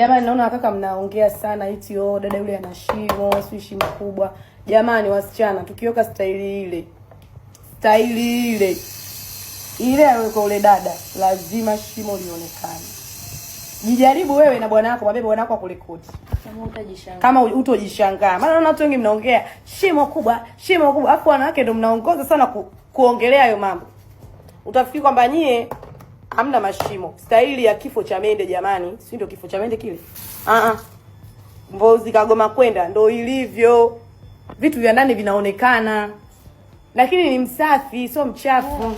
Jamani, naona kaka mnaongea sana eti dada yule ana shimo, si shimo kubwa. Jamani wasichana, tukioka staili ile aliyoko ule dada, lazima shimo lionekane. Jijaribu wewe na bwana wako, mwambie bwana wako akurekodi. Kama utojishangaa. Maana naona watu wengi mnaongea shimo kubwa. Afu wanawake ndio mnaongoza sana kuongelea hayo mambo. Utafikiri kwamba nyie hamna mashimo. Staili ya kifo cha mende jamani, si ndio kifo cha mende kile? Mbozi kagoma kwenda ndio ilivyo. Vitu vya ndani vinaonekana. Lakini ni msafi, sio mchafu.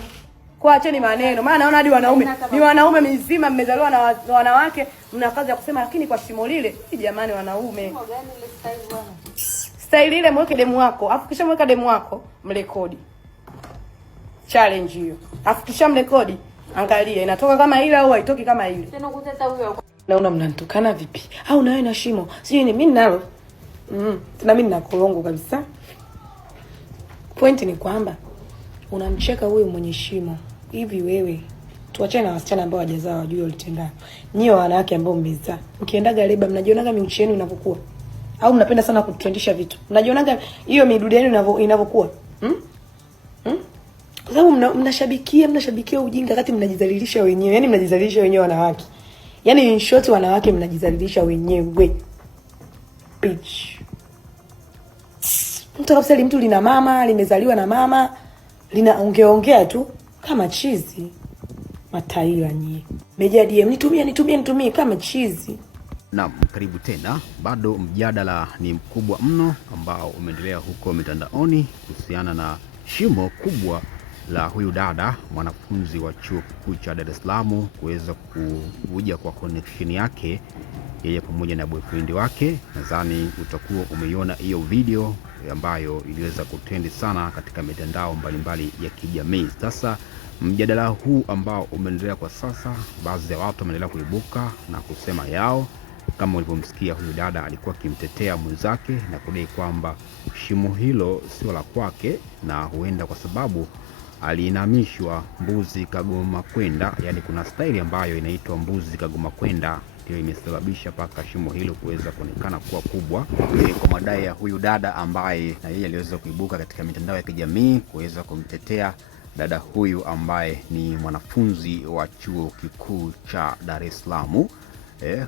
Kwa acheni maneno. Maana naona hadi wanaume mzima mmezaliwa na wanawake, mna kazi ya kusema lakini kwa shimo lile, jamani wanaume. Style ile mweke demu wako, afu kisha mweka demu wako, mrekodi. Challenge hiyo. Afu kisha mrekodi, angalia inatoka kama ile au haitoki kama ile. Tena kuteta huyo. Naona mnanitukana vipi? Au na wewe na shimo. Sijui ni mimi nalo. Tena mimi nina kolongo kabisa. Point ni kwamba unamcheka huyo mwenye shimo. Hivi wewe tuachane na wasichana ambao hawajazaa wajue walitenda. Nyie wanawake ambao mmezaa, mkiendaga leba mnajionaga miuchi yenu inavyokuwa? Au mnapenda sana kutrendisha vitu? Mnajionaga hiyo midude yenu inavyokuwa? Kwa sababu mnashabikia ujinga kati mnajidhalilisha wenyewe. Yaani mnajidhalilisha wenyewe wanawake. Yaani in short wanawake mnajidhalilisha wenyewe. Bitch. Mtu kabisa mtu lina mama, limezaliwa na mama, linaongea tu kama chizi. Mataila nyie. Meja DM nitumie kama chizi. Naam, karibu tena. Bado mjadala ni mkubwa mno ambao umeendelea huko mitandaoni kuhusiana na shimo kubwa la huyu dada mwanafunzi wa chuo kikuu cha Dar es Salaam kuweza kuvuja kwa connection yake yeye pamoja na boyfriend wake. Nadhani utakuwa umeiona hiyo video ambayo iliweza kutrend sana katika mitandao mbalimbali ya kijamii. Sasa mjadala huu ambao umeendelea kwa sasa, baadhi ya watu wameendelea kuibuka na kusema yao. Kama ulivyomsikia huyu dada alikuwa akimtetea mwenzake na kudai kwamba shimo hilo sio la kwake, na huenda kwa sababu aliinamishwa mbuzi kagoma kwenda. Yani kuna staili ambayo inaitwa mbuzi kagoma kwenda ndio imesababisha paka shimo hilo kuweza kuonekana kuwa kubwa. Kwa madai ya huyu dada ambaye na yeye aliweza kuibuka katika mitandao ya kijamii kuweza kumtetea dada huyu ambaye ni mwanafunzi wa chuo kikuu cha Dar es Salaam,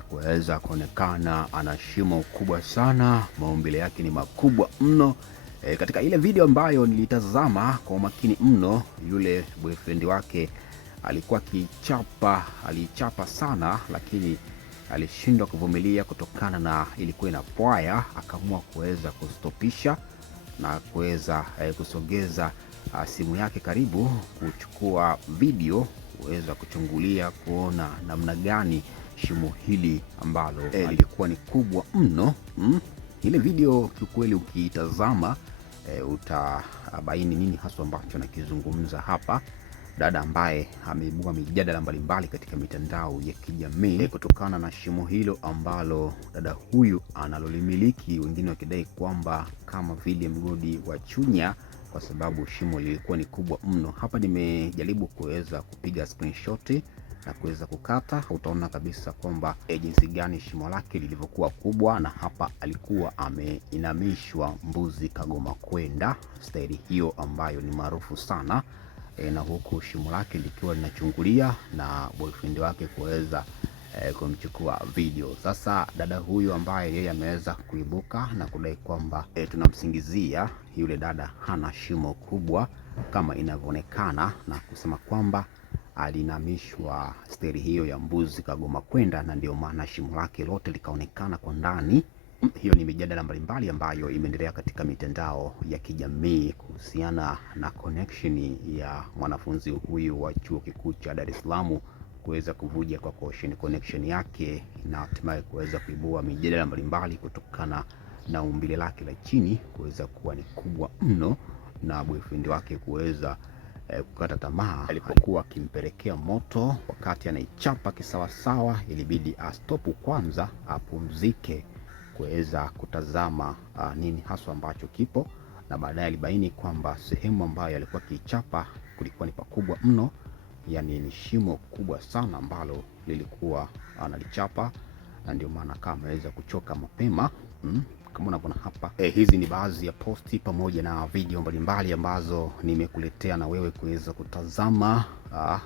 kuweza kuonekana ana shimo kubwa sana, maumbile yake ni makubwa mno. Katika ile video ambayo nilitazama kwa umakini mno, yule boyfriend wake alikuwa alichapa sana, lakini alishindwa kuvumilia kutokana na ilikuwa inapwaya. Akaamua kuweza kustopisha na kuweza kusogeza simu yake karibu kuchukua video, kuweza kuchungulia kuona namna gani shimo hili ambalo lilikuwa ni kubwa mno. Ile video kiukweli ukiitazama utabaini nini hasa ambacho nakizungumza hapa. Dada ambaye ameibua mijadala mbalimbali katika mitandao ya kijamii kutokana na shimo hilo ambalo dada huyu analolimiliki, wengine wakidai kwamba kama vile mgodi wa Chunya kwa sababu shimo lilikuwa ni kubwa mno. Hapa nimejaribu kuweza kupiga screenshot na kuweza kukata, utaona kabisa kwamba jinsi gani shimo lake lilivyokuwa kubwa, na hapa alikuwa ameinamishwa mbuzi kagoma kwenda, staili hiyo ambayo ni maarufu sana, na huku shimo lake likiwa linachungulia na boyfriend wake kuweza kumchukua video. Sasa dada huyu ambaye yeye ameweza kuibuka na kudai kwamba tunamsingizia yule dada hana shimo kubwa kama inavyoonekana, na kusema kwamba alinamishwa steri hiyo ya mbuzi kagoma kwenda na ndio maana shimo lake lote likaonekana kwa ndani. Hiyo ni mijadala mbalimbali ambayo imeendelea katika mitandao ya kijamii kuhusiana na connection ya mwanafunzi huyu wa chuo kikuu cha Dar es Salaam kuweza kuvuja kwa connection yake na hatimaye kuweza kuibua mijadala mbalimbali kutokana na umbile lake la chini kuweza kuwa ni kubwa mno, na boyfriend wake kuweza kukata tamaa alipokuwa akimpelekea moto wakati anaichapa kisawasawa. Ilibidi astopu kwanza, apumzike kuweza kutazama nini haswa ambacho kipo, na baadaye alibaini kwamba sehemu ambayo alikuwa kichapa kulikuwa ni pakubwa mno, yani ni shimo kubwa sana ambalo lilikuwa analichapa, na ndio maana kama ameweza kuchoka mapema. Kama unavyoona hapa, hizi ni baadhi ya posti pamoja na video mbalimbali ambazo nimekuletea na wewe kuweza kutazama,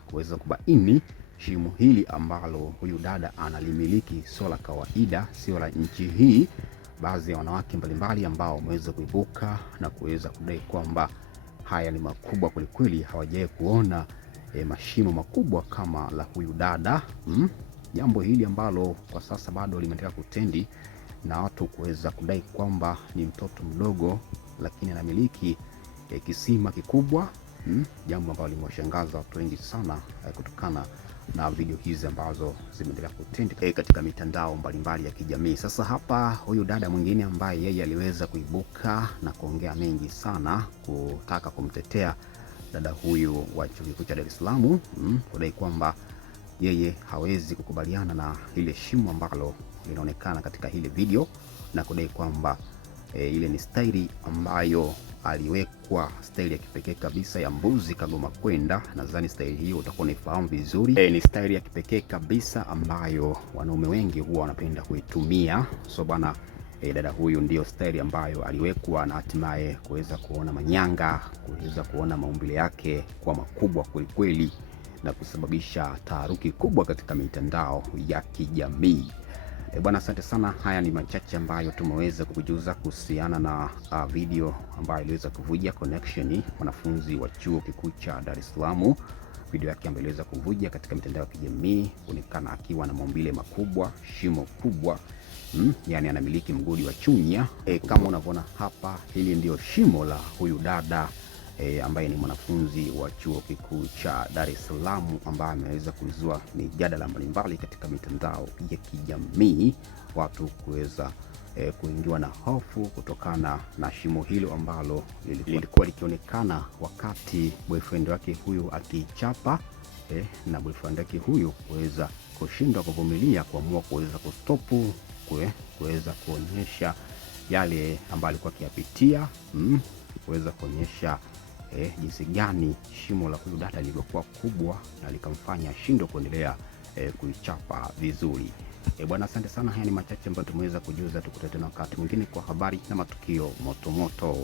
kuweza kubaini shimo hili ambalo huyu dada analimiliki sio la kawaida, sio la nchi hii. Baadhi ya wanawake mbalimbali ambao wameweza kuibuka na kuweza kudai kwamba haya ni makubwa kwelikweli, hawajawahi kuona mashimo makubwa kama la huyu dada. Jambo hili ambalo kwa sasa bado limeendelea kutendi na watu kuweza kudai kwamba ni mtoto mdogo lakini anamiliki kisima kikubwa. Jambo ambalo limewashangaza watu wengi sana kutokana na video hizi ambazo zimeendelea kutendi katika mitandao mbalimbali ya kijamii. Sasa hapa huyu dada mwingine ambaye yeye aliweza kuibuka na kuongea mengi sana kutaka kumtetea dada huyu wa Chuo Kikuu cha Dar es Salaam, kudai kwamba yeye hawezi kukubaliana na ile shimo ambalo linaonekana katika ile video, na kudai kwamba ile ni staili ambayo aliwekwa, staili ya kipekee kabisa ya mbuzi kagoma kwenda. Nadhani staili hiyo utakuwa unaifahamu vizuri. Ni staili ya kipekee kabisa ambayo wanaume wengi huwa wanapenda kuitumia. So bana, dada huyu ndio staili ambayo aliwekwa na hatimaye kuweza kuona manyanga, kuweza kuona maumbile yake kwa makubwa kweli na kusababisha taharuki kubwa katika mitandao ya kijamii. Bwana, asante sana. Haya ni machache ambayo tumeweza kukujuza kuhusiana na video ambayo iliweza kuvuja connection wanafunzi wa Chuo Kikuu cha Dar es Salaam. Video yake ambayo iliweza kuvuja katika mitandao ya kijamii, kuonekana akiwa na maumbile makubwa, shimo kubwa, yani anamiliki mgodi wa Chunya. Kama unavyoona hapa, hili ndio shimo la huyu dada ambaye ni mwanafunzi wa Chuo Kikuu cha Dar es Salaam, ambaye ameweza kuzua mijadala mbalimbali katika mitandao ya kijamii, watu kuweza kuingiwa na hofu kutokana na shimo hilo ambalo lilikuwa likionekana wakati boyfriend wake huyu akichapa, na boyfriend wake huyu kuweza kushindwa kuvumilia, kuamua kuweza kustopu, kuweza kuonyesha yale ambayo alikuwa akiyapitia, kuweza kuonyesha jinsi gani shimo la huyu dada lilikuwa kubwa na likamfanya ashindwe kuendelea kuichapa vizuri. Bwana, asante sana. Haya ni machache ambayo tumeweza kujuza. Tukutane tena wakati mwingine kwa habari na matukio moto moto.